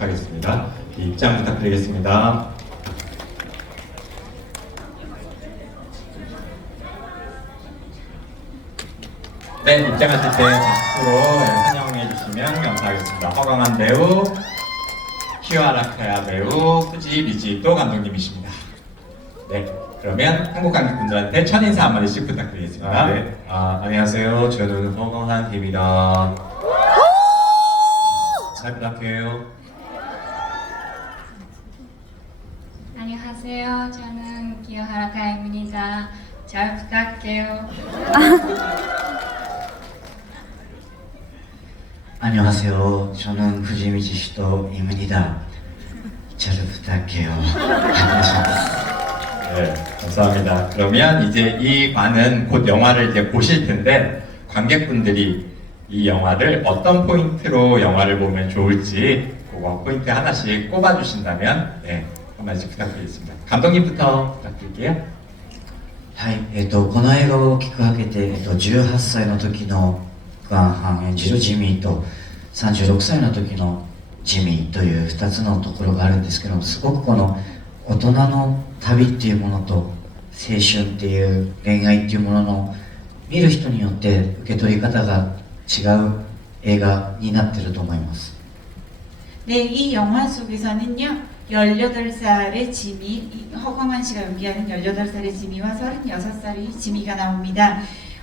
하도록 하겠습니다. 입장 부탁드리겠습니다. 네, 입장하실 때 박수로 환영해 주시면 감사하겠습니다. 허광한 배우, 키와라카야 배우, 후지 미지또 감독님이십니다. 네, 그러면 한국 관객분들한테 첫 인사 한마디씩 부탁드리겠습니다. 네. 안녕하세요. 저는 허광한입니다. 잘 부탁해요. 안녕하세요. 저는 기요하라 카입니다. 잘 부탁해요. 안녕하세요. 저는 후지미 지시토입니다. 잘 부탁해요. 네, 감사합니다. 그러면 이제 이 관은 곧 영화를 이제 보실 텐데 관객분들이 이 영화를 어떤 포인트로 영화를 보면 좋을지 그거 포인트 하나씩 꼽아주신다면 네, 한 마디씩 부탁드리겠습니다. 감독님부터 부탁드릴게요. はい、この映画を大きく分けて、18歳の時のガンハン演じるジミーと36歳の時のジミーという2つのところがあるんですけども、すごくこの大人の旅っていうものと青春っていう恋愛っていうものの見る人によって受け取り方が違う映画になってると思います。 네, 이 영화 속에서는요 18살의 지미, 허광한 씨가 연기하는 18살의 지미와 36살의 지미가 나옵니다.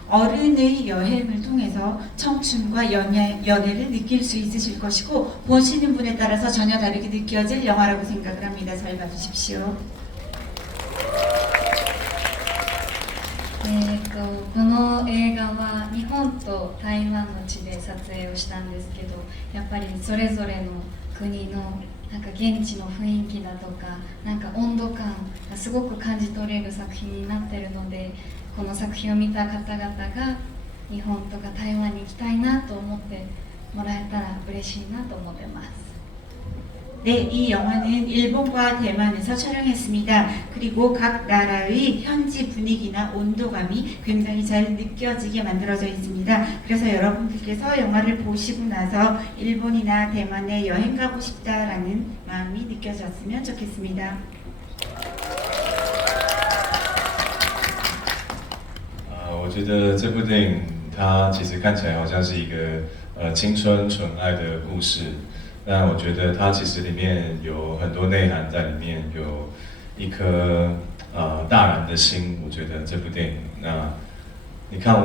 어른의 여행을 통해서 청춘과 연애를 느낄 수 있으실 것이고 보시는 분에 따라서 전혀 다르게 느껴질 영화라고 생각을 합니다. 잘 봐주십시오. この映画は日本と台湾の地で撮影をしたんですけど、やっぱりそれぞれの国のなんか現地の雰囲気だとか、なんか温度感がすごく感じ取れる作品になっているので、この作品を見た方々が日本とか台湾に行きたいなと思ってもらえたら嬉しいなと思ってます。 네, 이 영화는 일본과 대만에서 촬영했습니다. 그리고 각 나라의 현지 분위기나 온도감이 굉장히 잘 느껴지게 만들어져 있습니다. 그래서 여러분들께서 영화를 보시고 나서 일본이나 대만에 여행 가고 싶다라는 마음이 느껴졌으면 좋겠습니다. 我觉得这部电影它其实看起来好像是一个青春纯爱的故事，但我觉得它其实里面有很多内涵在里面，有一颗大人的心。我觉得这部电影，那你看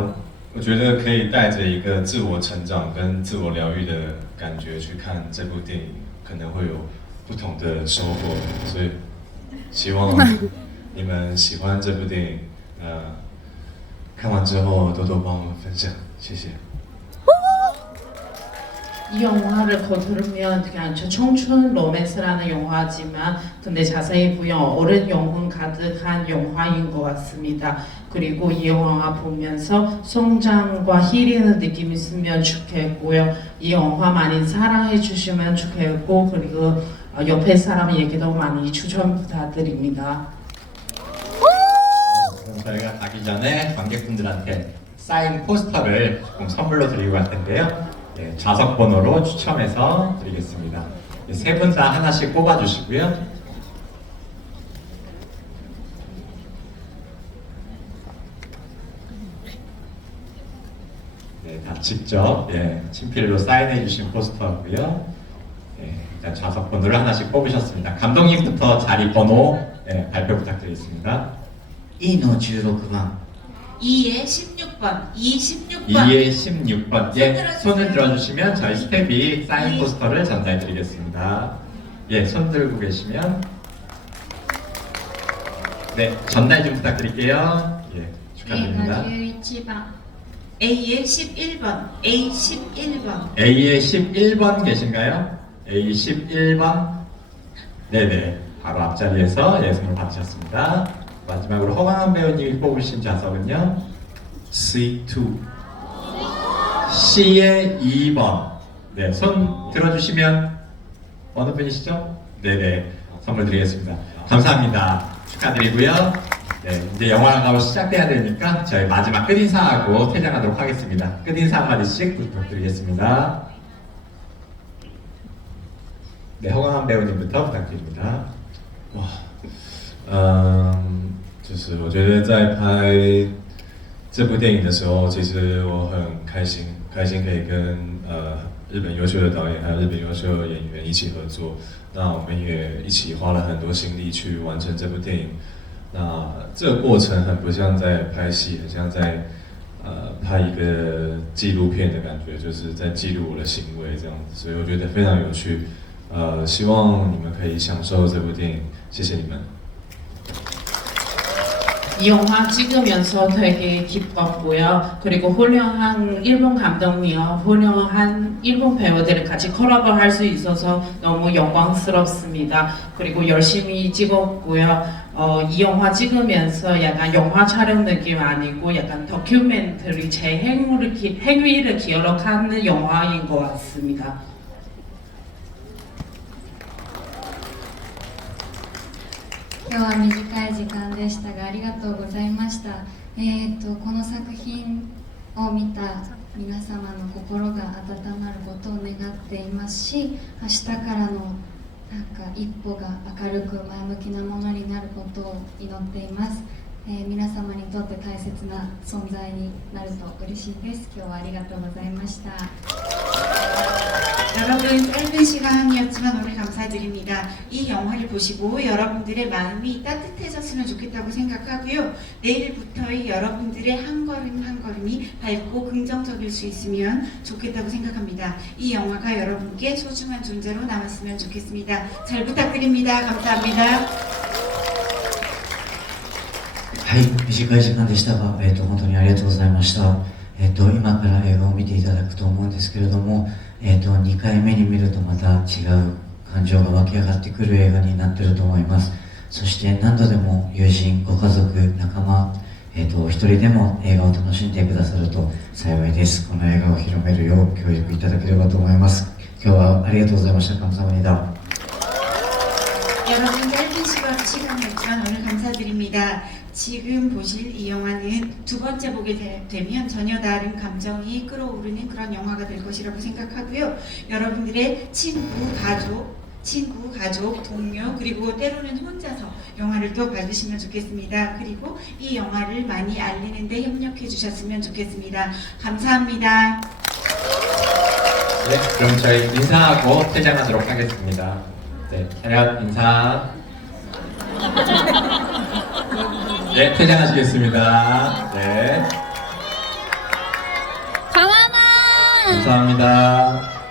我觉得可以带着一个自我成长跟自我疗愈的感觉去看这部电影，可能会有不同的收获。所以希望你们喜欢这部电影。看完之后多多帮我们分享，谢谢。 이 영화를 거두면 그냥 저 청춘 로맨스라는 영화지만 근데 자세히 보면 어른 영혼 가득한 영화인 것 같습니다. 그리고 이 영화 보면서 성장과 힐링의 느낌이 있으면 좋겠고요. 이 영화 많이 사랑해 주시면 좋겠고 그리고 옆에 사람 얘기도 많이 추천 부탁드립니다. 그럼 저희가 가기 전에 관객분들한테 사인 포스터를 조금 선물로 드리고 갈 텐데요. 네, 좌석 번호로 추첨해서 드리겠습니다. 세 분 다 하나씩 뽑아주시고요. 네, 다 직접 친필로 사인해 주신 포스터고요. 네, 일단 좌석 번호를 하나씩 뽑으셨습니다. 감독님부터 자리 번호 발표 부탁드리겠습니다. Eの16番 2의 16번, 26번. 2의 16번. 예, 손을 들어주시면 저희 스텝이 사인 포스터를 전달해 드리겠습니다. 예, 손 들고 계시면. 네, 전달 좀 부탁드릴게요. 예, 축하드립니다. 11번. A의 11번, A 11번. A의 11번 계신가요? A 11번. 네네, 바로 앞자리에서 선물 받으셨습니다. 마지막으로 허광한 배우님이 뽑으신 좌석은요? C2 C의 2번. 네, 손 들어주시면 어느 분이시죠? 네네, 선물 드리겠습니다. 감사합니다. 축하드리고요. 네, 이제 영화가 시작돼야 되니까 저희 마지막 끝인사하고 퇴장하도록 하겠습니다. 끝인사 한마디씩 부탁드리겠습니다. 네, 허광한 배우님부터 부탁드립니다. 就是我觉得在拍这部电影的时候，其实我很开心可以跟日本优秀的导演还有日本优秀的演员一起合作。那我们也一起花了很多心力去完成这部电影。那这个过程很不像在拍戏，很像在拍一个纪录片的感觉，就是在记录我的行为这样子。所以我觉得非常有趣。希望你们可以享受这部电影，谢谢你们。 이 영화 찍으면서 되게 기뻤고요. 그리고 훌륭한 일본 감독님과 훌륭한 일본 배우들을 같이 콜라보 할 수 있어서 너무 영광스럽습니다. 그리고 열심히 찍었고요. 이 영화 찍으면서 약간 영화 촬영 느낌 아니고 약간 다큐멘터리 제 행위를 기록하는 영화인 것 같습니다. 今日は短い時間でしたがありがとうございました。この作品を見た皆様の心が温まることを願っていますし、明日からの一歩が明るく前向きなものになることを祈っています。皆様にとって大切な存在になると嬉しいです。今日はありがとうございました。 여러분 짧은 시간이었지만 오늘 감사드립니다. 이 영화를 보시고 여러분들의 마음이 따뜻해졌으면 좋겠다고 생각하고요. 내일부터의 여러분들의 한 걸음 한 걸음이 밝고 긍정적일 수 있으면 좋겠다고 생각합니다. 이 영화가 여러분께 소중한 존재로 남았으면 좋겠습니다. 잘 부탁드립니다. 감사합니다. はい、短い時間でしたが、本当にありがとうございました。今から映画を見ていただくと思うんですけれども、2回目に見るとまた違う感情が湧き上がってくる映画になっていると思います。そして何度でも友人、ご家族、仲間、お一人でも映画を楽しんでくださると幸いです。この映画を広めるよう協力いただければと思います。今日はありがとうございました。감사합니다. 여러분 짧은 시간이었지만 오늘 감사드립니다. 지금 보실 이 영화는 두 번째 보게 되면 전혀 다른 감정이 끌어오르는 그런 영화가 될 것이라고 생각하고요. 여러분들의 친구, 가족, 동료 그리고 때로는 혼자서 영화를 또 봐주시면 좋겠습니다. 그리고 이 영화를 많이 알리는 데 협력해 주셨으면 좋겠습니다. 감사합니다. 네, 그럼 저희 인사하고 퇴장하도록 하겠습니다. 네, 차렷 인사. 네, 퇴장하시겠습니다. 네. 강하나! 감사합니다.